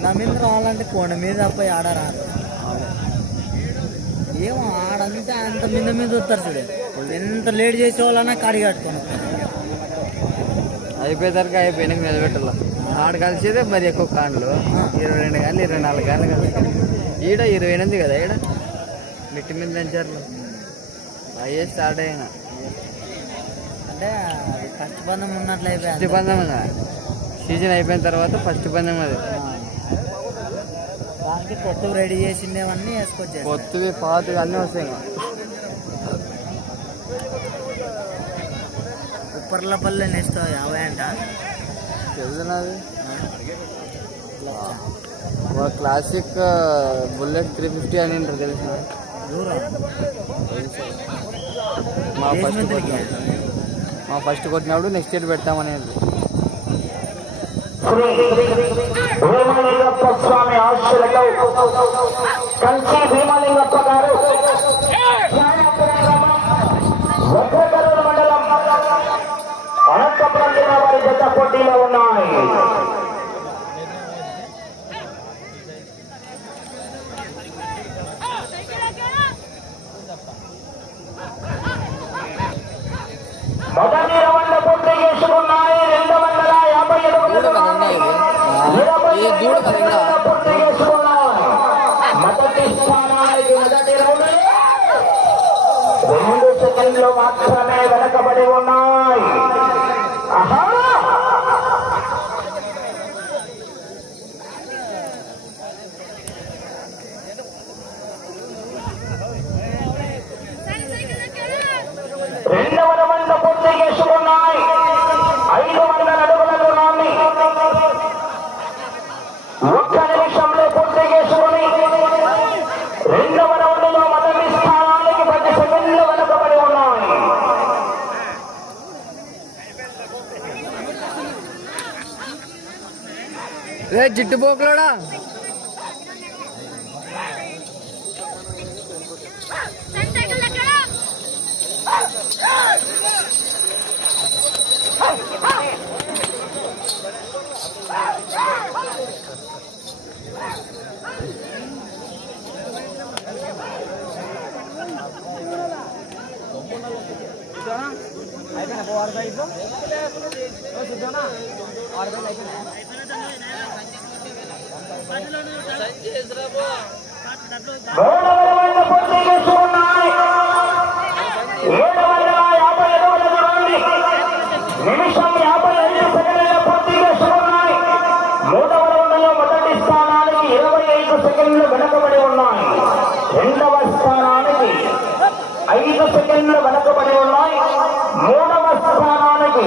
కింద మీద రావాలంటే కొండ మీద తప్ప ఆడ రాదు ఏమో ఆడంతా అంత మీద మీద వస్తారు చూడు. ఎంత లేట్ చేసే వాళ్ళన్నా కడిగి కట్టుకొని. అయిపోయేసరికి అయిపోయినాక నిలబెట్టాల. ఆడ కలిసేదే మరి ఎక్కువ కాండ్లు. ఇరవై రెండు కానీ ఇరవై నాలుగు కానీ కలిసి ఈడ ఇరవై ఎనిమిది కదా ఈడ? మిట్టి మీద పెంచారు అయ్యే స్టార్ట్ అయినా. అంటే కష్టబంధం ఉన్నట్లు ఫస్ట్ అయిపోయింది పందెం కదా సీజన్ అయిపోయిన తర్వాత ఫస్ట్ పందెం అది. దానికి కొత్త రెడీ చేసిండేవన్నీ వేసుకొచ్చేస్తారు కొత్తవి పాతవి అన్నీ వస్తాయి ఉప్పర్ల పల్లె నెక్స్ట్ యాభై అంట. క్లాసిక్ బుల్లెట్ త్రీ ఫిఫ్టీ అని దూరం. మా ఫస్ట్. మా ఫస్ట్ కొట్టినప్పుడు నెక్స్ట్ ఇయర్ పెడతామనేది. శ్రీ భీమలింగప్ప స్వామి ఆశీర్వతో కంచి భీమలింగప్ప గారు. వజ్రకరూరు మండలం. అనంతపురం జిల్లా వారి జత పోటీలో ఉన్నాయి. రెండు మాత్రమే వెనకబడి ఉన్నాయి ఆహా రెండవ రౌండ్ పూర్తి చేసుకున్నాయి ఐదు వందల అడుగుల దూరాన్ని ఒక్క నిమిషంలో పూర్తి చేసుకుని రెండవ రౌండ్లో మొదటి స్థానానికి పది సెకండ్లు వెనుకబడి ఉన్నాయి రే జిట్టు పోకులోడా మూడవ రౌండ్ పూర్తి చేసుకున్నాయి ఏడు వందల యాభై అడుగుల దూరాన్ని నిమిషం యాభై ఐదు సెకండ్ల పూర్తి చేసుకున్నాయి మూడవ రౌండ్లో మొదటి స్థానానికి ఇరవై ఐదు సెకండ్లు వెనుకబడి ఉన్నాయి. రెండవ స్థానానికి ఐదు సెకండ్లు ఉన్నాయి. మూడవ స్థానానికి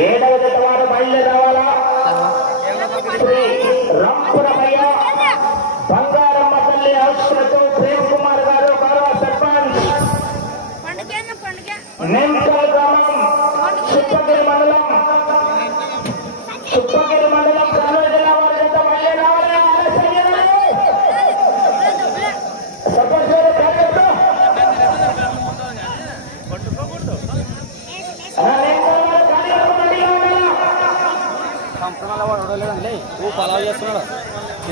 ఏడవ జత వారు బయలుదేరి రావాలా? శ్రీ రంపురమయ్య బంగారమ్మ తల్లి ఆశ్రతో ప్రేమ్ కుమార్ గారు గౌరవ సర్పంచ్. నేంకల్ గ్రామం సుప్పగిరి మండలం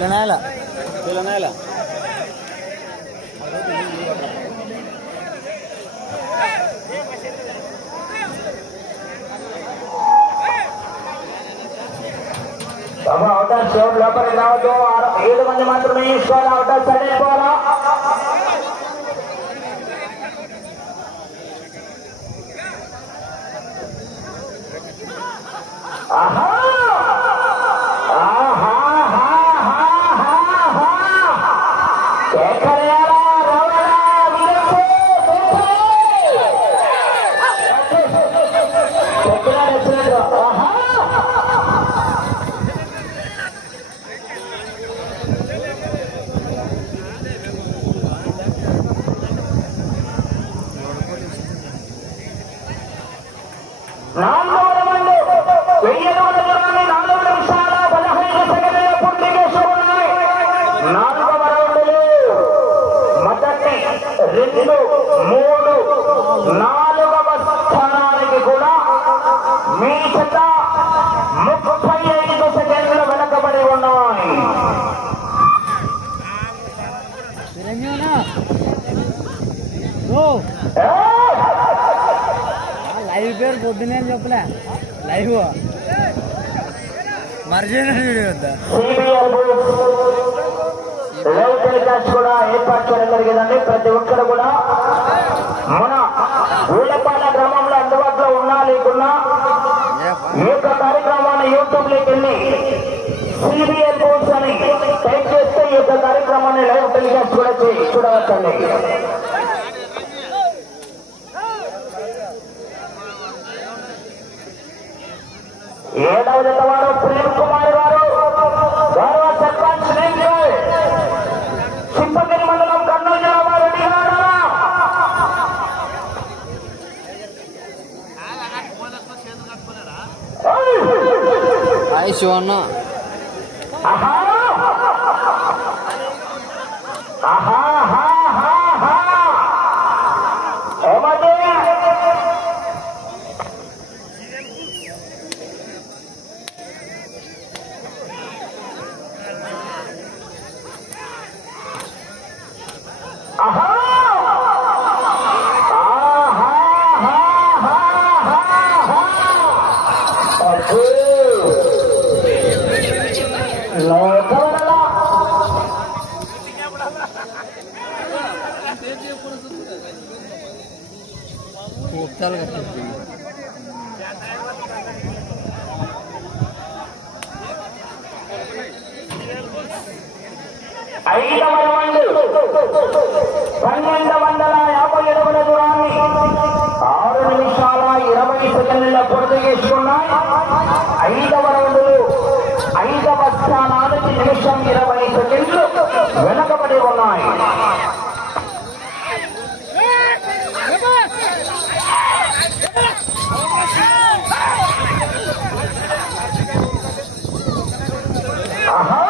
పిల్లనాయల పిల్లనాయలా అవతార్ శివుడు లోపలికి రావద్దు. ఏడు మంది మాత్రమే తీసుకోవాలి అవతార్ అయిపోవాలా ఆహా ఆహా ఆహా ఆహా కేకరేయాలా రవణ వీరప్ప చెప్పినాడు చెప్పినాడు ఆహా నాలుగవ రౌండ్ వెయ్యి అడుగుల దూరాన్ని నాలుగు నిమిషాల పదహైదు సెకండ్ల పూర్తిగా ఉన్నాయి నాలుగవ రౌండ్లో మొదటి రెండు మూడు నాలుగవ స్థానానికి కూడా మీ చెత్త ముప్పై ఐదు సెకండ్లు వెనకబడి ఉన్నాయి చిరంజీవనా ఓ ఏయ్! ఆ లైవ్ చెప్పలే. లైవ్ మర్జీన వీడియో వద్దా. లైవ్ టెలికాస్ట్ కూడా ఏర్పాటు చేయడం జరిగిందండి. ప్రతి ఒక్కరు కూడా మన ఊళ్ళపాల గ్రామంలో అందుబాటులో ఉన్నా లేకున్నా ఈ యొక్క కార్యక్రమాన్ని యూట్యూబ్లోకి వెళ్ళి సిబిఎల్ బోర్డ్స్ అని టైప్ చేస్తే ఈ యొక్క కార్యక్రమాన్ని లైవ్ టెలికాస్ట్ కూడా చూడవచ్చండి. ఏడవ జత వారు ప్రేమ్ కుమార్ గారు గౌరవ సర్పంచ్ సింపగిరి మండలం కర్నూలు జిల్లా వారు? హాయ్ శివన్న! ఆహా, కూర్చాలి కట్టింది ఐదవ రౌండ్ పన్నెండు వందల యాభై అడుగుల దూరాన్ని ఆరు నిమిషాల ఇరవై సెకండ్ల పూర్తి చేసుకున్నాయి ఐదవ రౌండ్ ఐదవ స్థానానికి నిమిషం ఇరవై సెకండ్లు. వెనకబడి ఉన్నాయి ఆహా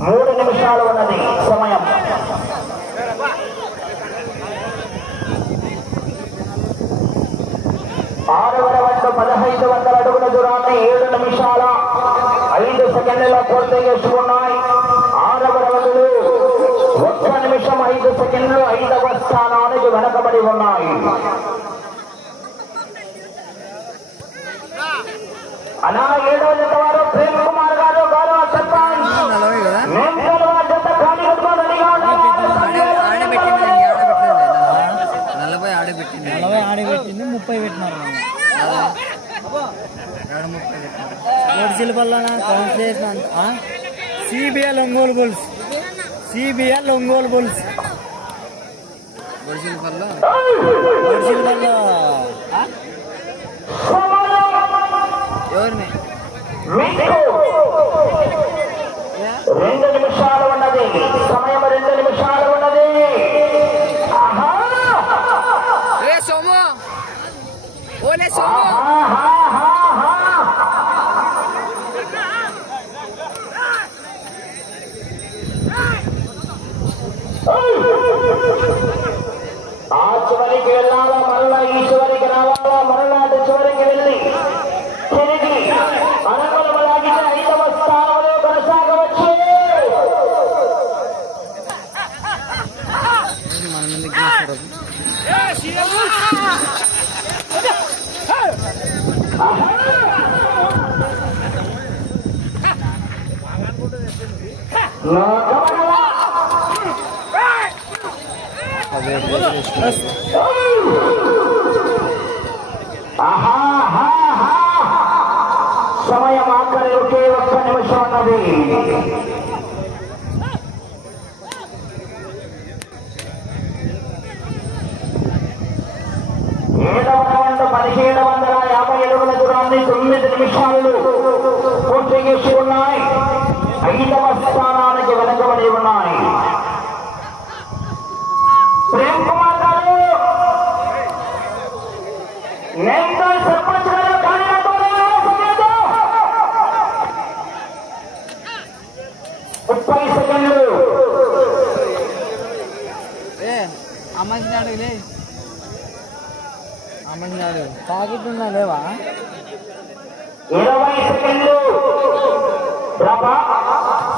మూడు నిమిషాలు ఉన్నది సమయం ఆరవ రౌండ్ పదహైదు వందల అడుగుల దూరాన్ని ఏడు నిమిషాల ఐదు సెకండ్ల పూర్తి చేసుకున్నాయి ఆరవ రౌండ్లు ఒక్క నిమిషం ఐదు సెకండ్లు ఐదవ స్థానానికి వెనకబడి ఉన్నాయి అలా శిల్పల్లోనా కౌంట్ చేసిన? CBL Ongole bulls CBL Ongole bulls గొడిసిన పల్ల శిల్పల్లో ఎవరిని? समय मां करे उते वक़्तु में छो न बि అమన్ గారు అడుగు ఉన్నా లేవా? ఇరవై సెకండ్లు. డ్రాపా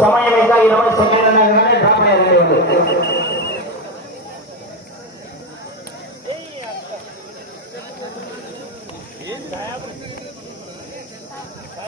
సమయం ఇంకా ఇరవై సెకండ్లు ఉండగానే డ్రాప్ అయ్యారు